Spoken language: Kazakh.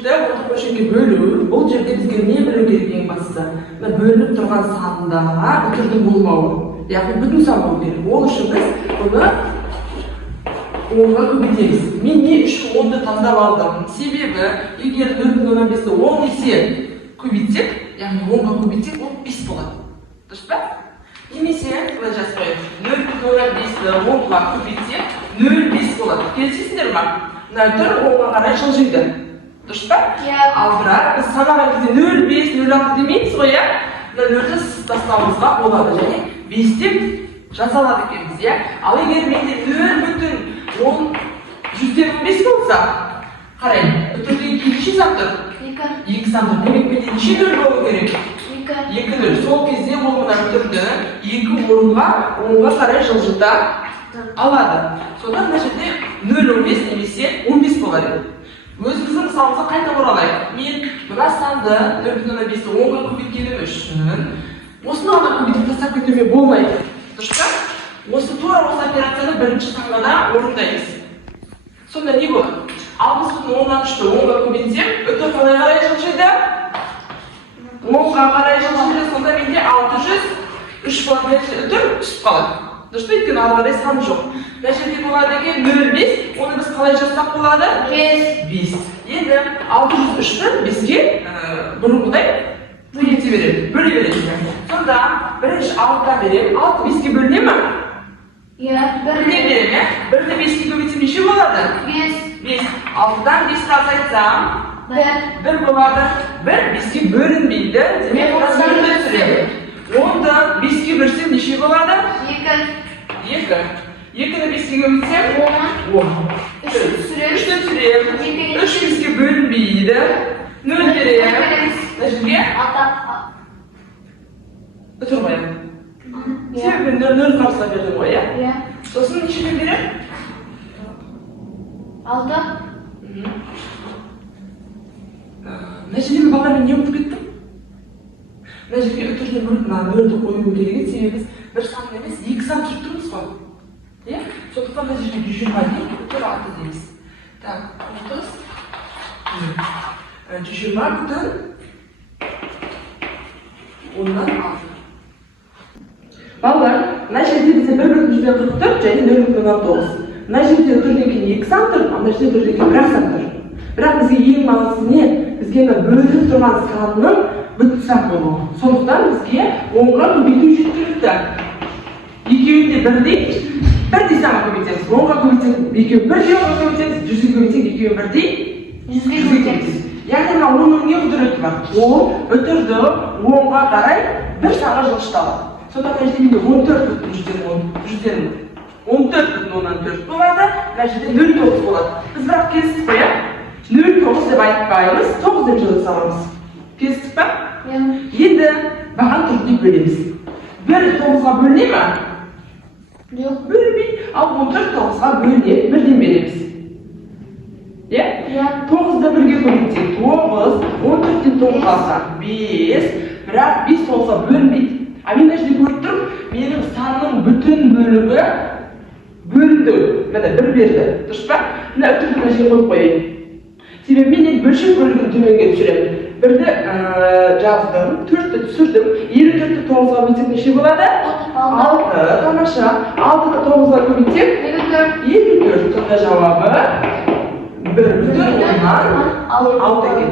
бөлшекті ортақ бөлшекке бөлу, бұл жерде бізге не білу керек ең бастысы? Бөлініп тұрған сандағы үтірдің болмауы, яғни бүтін сан болу керек. Ол үшін біз бұны 10-ға көбейтеміз. Мен не үшін 10-ды таңдап алдым? Себебі, егер 4,15-ті 10 есе көбейтсек, яғни 10-ға көбейтсек, ол 5 болады. Дұрыс па? Немесе, былай жазып қояйық, 0,05-ті 10-ға көбейтсек, 0,5 болады. Келісесіңдер ма? Мына түр 10-ға қарай жылжиды. Дұрыс па? Ал бірақ біз санаған кезде 0,5, 0,6 демейміз ғой, иә? Мына 0-ді тастауымызға болады және 5-тен жасалады екенбіз, иә? Ал егер менде 0,10 болса, қарай, үтірден кейін неше сан тұр? 2 сан тұр. Демек менде неше 0 болу керек? 2 0. Сол кезде ол мына үтірді 2 орынға 10-ға қарай жылжыта алады. Содан мына жерде 0,15 немесе 15 болар еді. Өзіміздің мысалымызға қайта оралайық. Мен мына санды 0,15-ті 10-ға көбейткенім үшін осыны ғана көбейтіп тастап кетуге болмайды. Дұрыс па? Осы тура осы операцияны бірінші таңбада орындаймыз. Сонда не болады? Ал біз бұны 10-нан 3-ті 10-ға көбейтсем, үтір қалай қарай жылжиды? 10-ға қарай жылжиды. Сонда менде 603 болады. Үтір түсіп қалады. Дұрыс па? Өйткені ары қарай сан жоқ. Мына жерде болады екен 0,5, оны біз қалай жазсақ болады? 5. Енді 603-ті 5-ге бұрынғыдай бөлете беремін. Бөле беремін. Сонда бірінші 6-ға беремін. 6 5-ге бөліне ме? Иә, 1-ге беремін, иә? 1-ді 5-ге көбейтсем неше болады? 5. 6-дан 5-ті азайтсам 1 болады. 1 5-ге бөлінбейді. Демек оны 1-ді түсіремін. 10-ды 5-ге бөлсем неше болады? 2. 2-ні 5-ге көбейтсем 10. 3-ті түсіремін. 3 5-ге бөлінбейді. 0 беремін. Мына жерге үтір қоямын. Себебі 0 қарсыла бердім ғой, иә? Сосын нешеге беремін? 6. Мына жерде мен бағамен не ұмытып кеттім? Мына жерге үтірден бөліп мына 0-ді қою керек еді, себебі біз бір сан емес, 2 сан тұрып тұрмыз ғой. Иә? Сондықтан мына жерге 120 дейін үтір 6 дейміз. Так, 120 бүтін 10-нан 6. Балалар, мына жерде бізде 1,44 және 0,9. Мына жерде үтірден кейін 2 сан тұр, мына жерде үтірден кейін 1 сан тұр. Бірақ бізге ең маңыздысы не? Бізге бөлініп тұрған санның бүтін сан болуы. Сондықтан бізге 10-ға көбейту жеткілікті. Екеуінде бірдей санға көбейтеміз. 10-ға көбейтсек, екеуі бірдей 10-ға көбейтеміз, 100-ге көбейтсек, екеуі бірдей 100-ге көбейтеміз. Яғни мына 10-ның не құдіреті бар? Ол үтірді 10-ға қарай бір санға жылжытады. Сонда мына жерде менде 14,110. 14,4 болады, мына жерде 0,9 болады. Біз бірақ келістік қой, иә? 0,9 деп айтпаймыз, 9 деп жылы саламыз. Келістік па? Енді баған түрде бөлеміз. 1 9-ға бөліне ме? Жоқ. Бөлінбейді. Ал 14 9-ға бөліне, бірден береміз. Иә? 9-ды 1-ге көбейтсек 9, 14-тен 9 алсақ 5, бірақ 5 9-ға бөлінбейді. А мен мына жерде көріп тұрмын, менің санның бүтін бөлігі бөлінді. Міне 1 берді. Дұрыс па? Мына үтірді мына жерге қойып қояйын. Себебі мен енді бөлшек бөлігін төменге түсіремін. 1-ді жаздым, 4-ті түсірдім. 54-ті 9-ға бөлсек неше болады? 6. Тамаша. 6-ті 9-ға көбейтсек 54. Сонда жауабы 1,10-нан 6 екен.